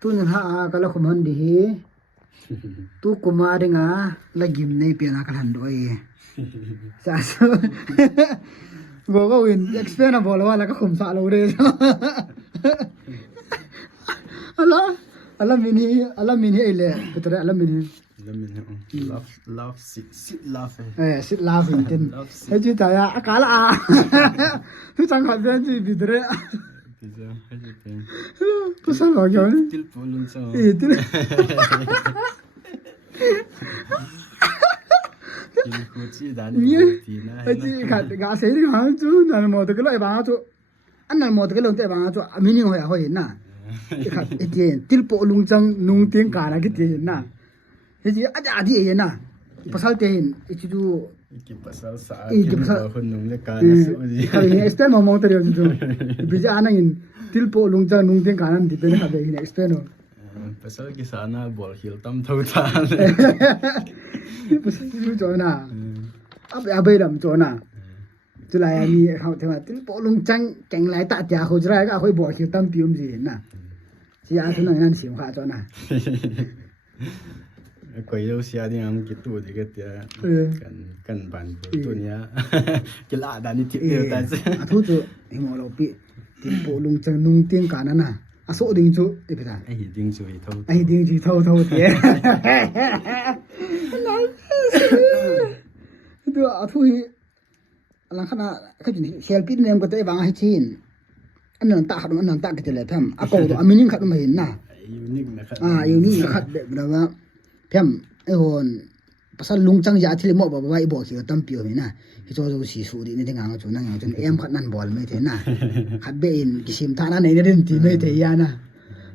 tu nan ha kala khuman di tu kumaringa lagim nei pena kalan doi sa so go win explain bol wala ka khum sa lo re ala mini ele betre ala mini love sit laugh sit laugh tin he ji ta ya akala a tu chang kha ben ji betre pizza hay pen tu sa lo yo til polun sa til kuchi dan ti na ji ga se ri ha chu na mo de lo ba chu an na mo de lo te ba chu mini ho ya ho yin na til po lung chang nung tieng ka na ki ti na he ji a di ye na pasal te hin chi du ki pasal sa ki hun nung le ka na su ji hai extend mo mo te yo ju bi ja na in til po lung chang nung tieng ka na di pe na de hin extend no pasal ki sana bol hil tam thau ta pasal ju jo na ab ya bai dam jo na tu la ya ni hau te ma til po lung chang keng lai ta tia ho jra ga hoi bo hil tam pium ji na chỉ ăn thứ này ăn xỉu hạ cho nào quay đâu xe đi ăn cái tủ thì cái tia cần bàn tủ nhá cái lạ đã đi thiệt đều tại sao thu chú em ngồi lâu bị tìm bộ lùng chân nung tiếng cả nè à số đình chú để phải ai đình chú thì thâu ai đình chú thâu tiền đưa à thu hi là khana cái chuyện selfie nem có tới bằng hay chín anh nâng ta anh nâng ta cái tiền lệ phèm à cầu đó anh mình khát mà hiện na unique khát đẹp đó phèm ai hồn pasal lung chang ya thile mo ba ba bo ki tam pio mi na hi cho zo si su di ne denga cho nang cho em khat nan bol me the na khat be in ki sim tha na nei den ti me the ya na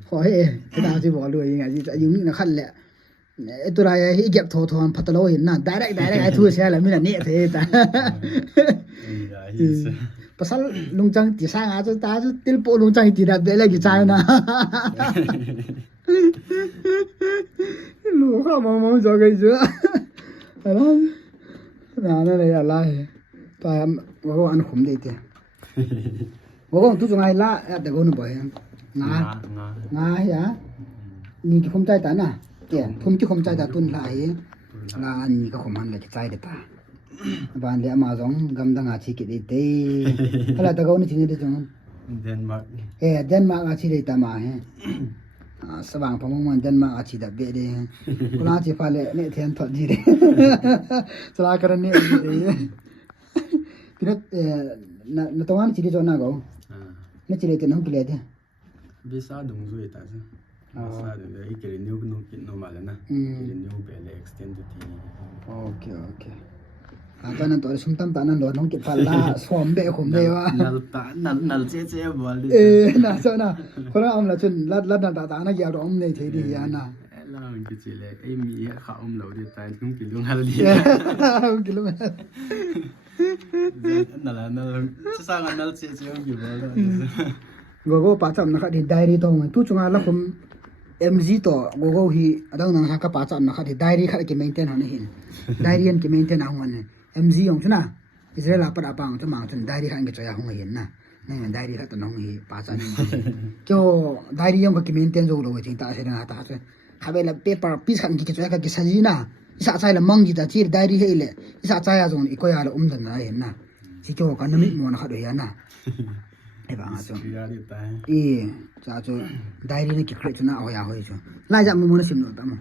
ho he ta da ji bo lu yin ga ji unique na khat le e tu ra hi gap tho thon phat lo hin na direct ai thu se la mi na ne the ta pasal lung chang ti sa nga cho ta cho til po lung chang ti da be la ki chai na lu kha mo cho cái chứ đó là này là lai ta có ăn khủng đi thế có tu trong ai la để có nó bởi ngà hả nhìn cái không trái ta nè kìa không chứ không trái ta tuân lại là nhìn cái không ăn là cái trái được ta bạn để mà giống gam đang ăn chỉ cái đi thế hay là ta có nó chỉ đi trong Denmark ăn chỉ đi ta mà he sabang pamong Denmark achi da be de kula chi fa le ne then thot ji de sala karan ne ji de pinat na tawan chi de jona go ne chi le te nong pile de visa dung zui ta sa visa de ai ke new no kin no mala na ke new be le extend ti okay ta nan to sum tam ta nan lo nong ki fa la som be khom de wa nal che bol na so na khona am la chun lat na ta na ya ro om ne the di ya na la ki chi le ai mi kha om lo de ta nung ki lung hal di ki lung na sa nga nal che om ki bol go pa cham na kha di diary to ma tu chunga la khum MG to go hi adang nang ha ka pa cham na kha di diary kha ki maintain ha ne hin diary an ki maintain ha ngwan MG yong chuna Israel apa apang tu mang chun diary kha nge choya hong hin na nang diary kha to nong hi pa cha ni kyo diary yong ka ki maintain zo lo thi ta se na ta se kha be la paper piece khan ki choya ka ki saji na isa chai la mang ji ta chi diary he le isa chai ya zon iko ya la dan na hin na chi kyo ka na mi mo na kha do ya na e ba nga cho e cha cho diary ne ki khre chuna o ya hoi cho la ja mo na sim no ta ma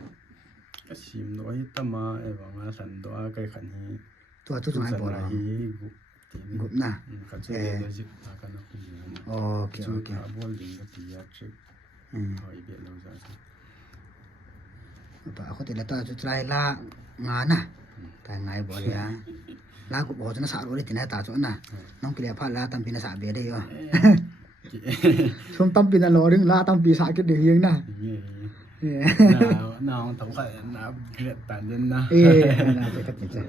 sim no hi ta ma e ba nga san do a kai khan hi tu chung ai bo la gup na ka che logic ta ka na okay bol ding ka ti ya trick hoi be lo ja ba ko te la ta chu trai la nga na ta ngai bo ya la ku bo chana sa ro le tin ta chu na nong ki le pha la tam pi na sa be de yo sum tam pi na lo ring la tam pi sa ke de yeng na nào tổng phải là việc bản nhân na na cái cách này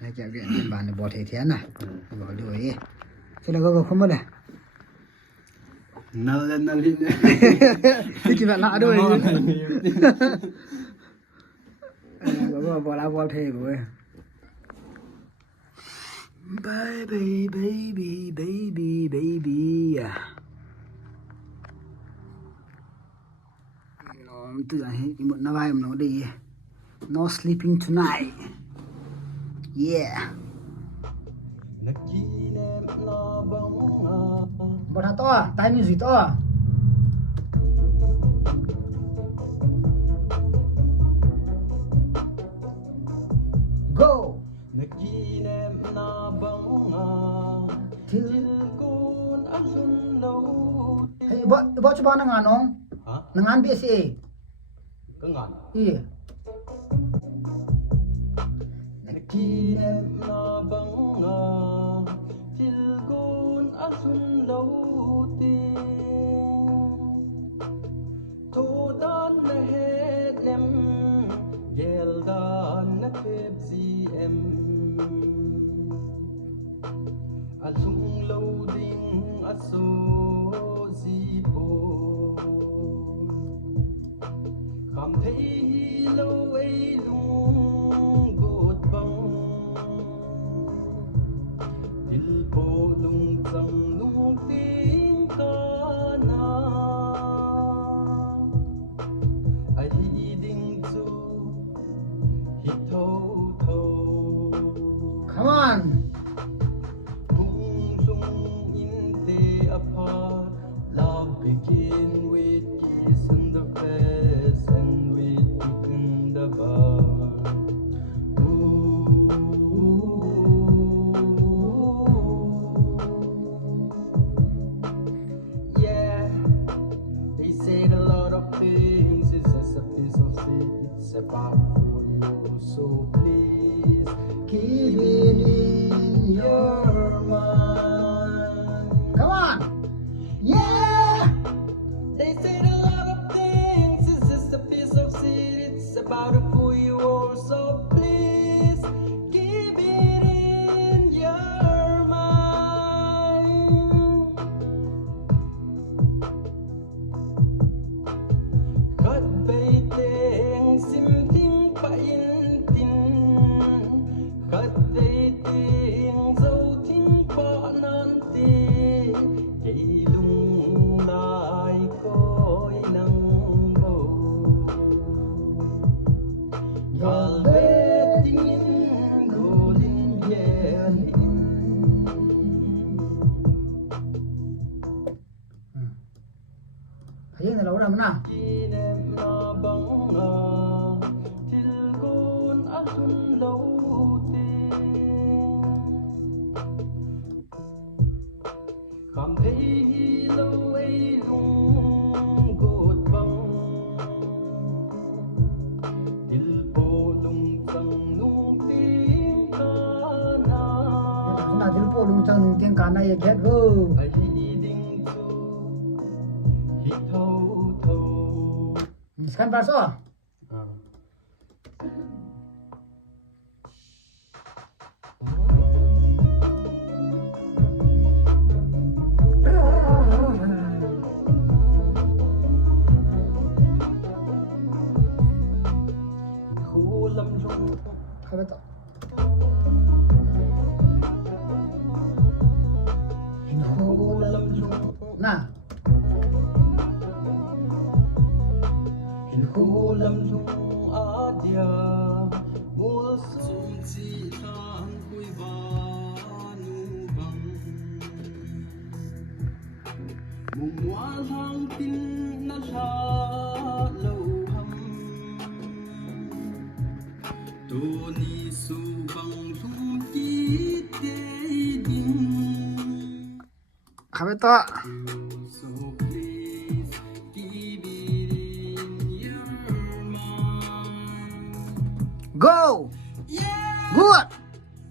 na cái việc bản bỏ thể thế na bỏ đuổi thế là có không mất này nal lên đi kịp lạ đuổi bỏ lá bỏ thể rồi baby từ giờ hết một năm bài nó đi no sleeping tonight yeah bật hát to tai music to go hey bot coba nangan ong nangan biasa Kengan. iya Kinem na banga tilgun asun lauti todan na hedem geldan na pepsi em alung loading aso zipo kam thấy lâu ấy lung gột băng til bộ lung dòng lung tiếng ca na ai đinh chu hít thâu thâu come on bung lung in te apart love begin with kiss and the face and with in the bar. Yeah, they said a lot of things. It's just a piece of shit. It's about for you, so please keep it in your mind. come on yeah They said a lot of things. It's just a piece of shit. It's about who you are. So please keep it in your mind. Cất bay tiếng sim tiếng pa in tin. Cất bay tiếng dấu tiếng pa nan tê. Chạy lung lại coi lăng bầu. Cả lệ tiếng gồ linh yên. thấy là lâu rồi nào Kinem na banga tilgun asun lauti kam thấy lâu ấy lung gột băng til bộ lung dòng lung tiếng ca na chúng ta chỉ có lùng chân tiếng cả này get go ai đinh chu hít thâu thâu. sekarang pasok Khu lâm rung apa tu khu lâm rung nah khu lâm rung adia mul sum chi thang kui ba nu bang mùng hoa hang tin na sa lâu hầm tu ni su bang sum ki te ding. apa tu So please keep it in your mind. go Yeah, good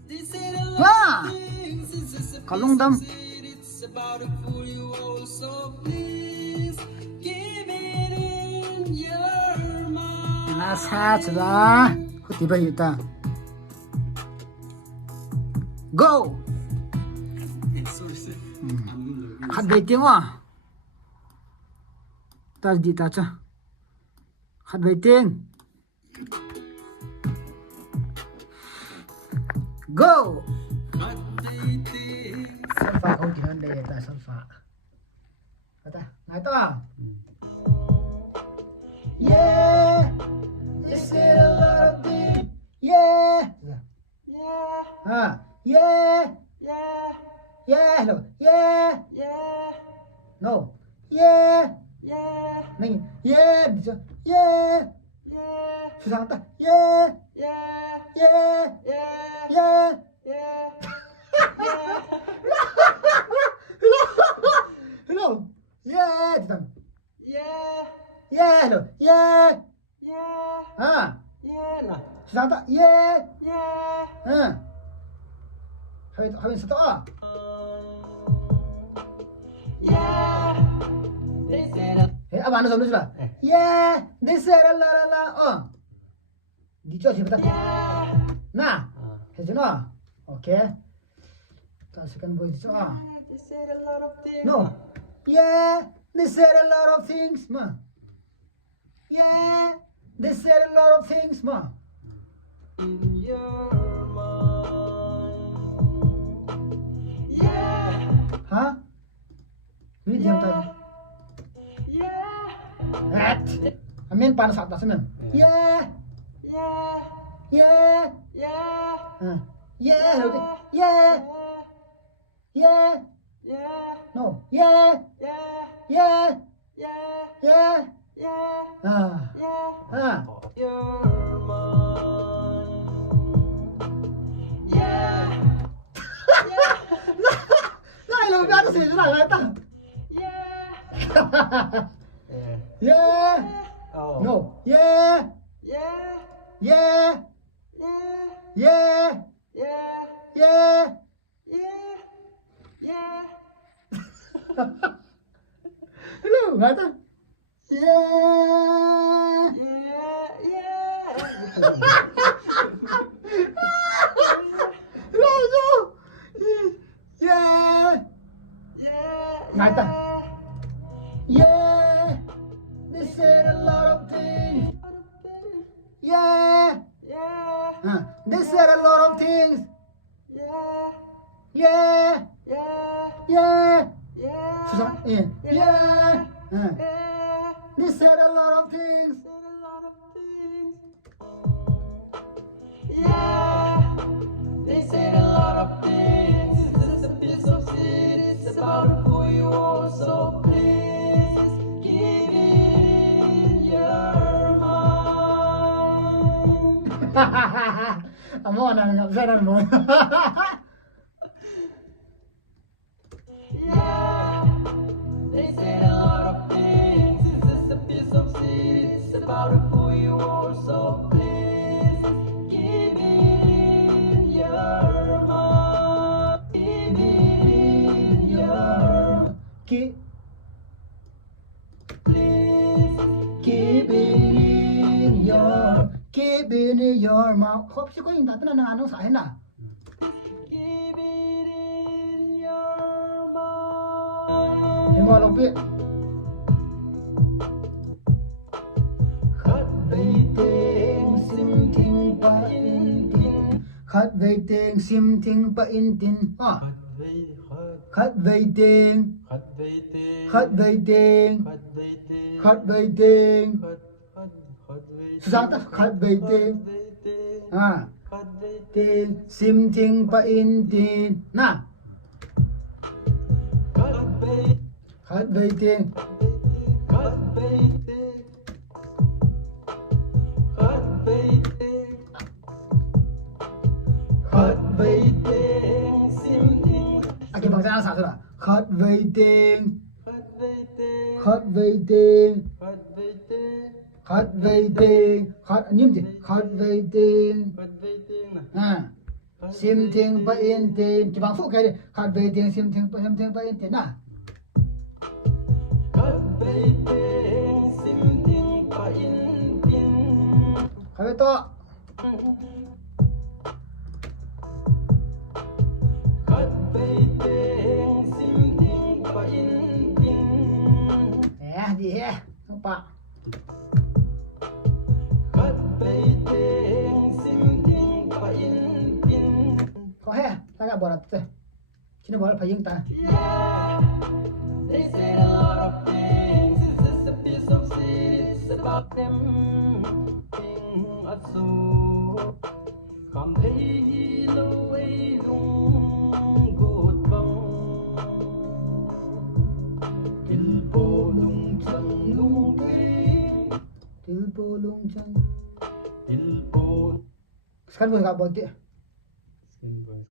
they said a lot Ah. of things. It's just a Kalung piece dam. of shit. It's about to fool you all. So please keep it in your mind. nasa sudah tiba kita go khát về tiếng à ta đi ta cho khát về tiếng go Salfa không chỉ hơn đây ta salfa. Kata, ngay to à? Yeah, they said a lot of things. Yeah. Yeah. Yeah. Yeah. Yeah. No. Yeah. Yeah. No. Yeah. Yeah. नहीं. Yeah. Yeah. Yeah. 수상하다. Yeah. Yeah. Yeah. Yeah. Yeah. Yeah. Hello. Yeah. 됐다. Yeah. Yeah. Hello. Yeah. Yeah. 아. Yeah. Nah. 수상하다. Yeah. Yeah. 응. 하면 쓰다. Yeah. They said a 아, 안에서 불러주라. Yeah. They said a lot. 니 쪼시보다. yeah. 나. 해주나. 오케이. 자, second voice 줘. They said a lot of things. No. Yeah. They said a lot of things. 뭐. Yeah. They said a lot of things. 뭐. In your mind. Yeah. 하? 왜 디엄다? Yeah. 아멘 빠는 사다 쓰면. Yeah. Yeah. Yeah. Yeah. 응. Yeah. Yeah. Yeah. Yeah. No. Yeah. Yeah. Yeah. Yeah. Yeah. Yeah. 아. Yeah. 아. Your mind. Yeah. 나 이러면 알아서 해주라. 알았다. Yeah. Yeah. Oh. No. Yeah. Yeah. Yeah. Yeah. Yeah. Yeah. Yeah. Yeah. Hello. 알았다. Yeah. Hello. Yeah. 알았다. Yeah. They said a lot of things. Yeah. They said a lot of things. Yeah. Yeah. 수상. 예. Yeah. They said a lot of things. They said a lot of things. It's a piece of shit. It's about who you are. So please keep it in your mind. 뭐 나는 감사는 뭐. Yeah, they said a lot of things. It's a piece of shit. It's about who you are. So please keep it in your mind. Keep it in your. Keep Please keep it in your mouth. 혹시 거기 나타나는 아는 사이나? keep it in your mind. 이모 로비. Khát về tình sim thinh và in tin. Khát về tiền sim thinh ba in tin. À. Khát về Khát về tiền. khát về tình Khát về tiền. khát về tình Khát về tiền. khát về 수상하다. khát về tiền. tình À. khát về tiền sim thinh ba in tin. Na. khát về Khát về tiền. khát về tình khát về tình khát về tình sim thinh Cái bằng ra sao rồi? Khát về tiền. khát về tình Khát về tiền. khát về tình Khát về tiền. Khát nhiễm gì? Khát về tiền. khát về tình nè À. Sim thing ba in tin. Cái bằng phụ cái đi. Khát về tiền sim thing ba in tin na. khát về tình sim thinh và in tin Khát về to. khát về tình sim thinh và in tin Đi he. Apa? khát về tình sim thinh và in tin Có he. Laga borat teh. Sini bola payung ta. Yeah, they said a lot of things. It's just a piece of shit. It's bạc tem tình ắt số cảm thấy lâu ấy lung gột bông tilpo lung chẳng lung tilpolung chan tilpo sekarang boleh kau buat dia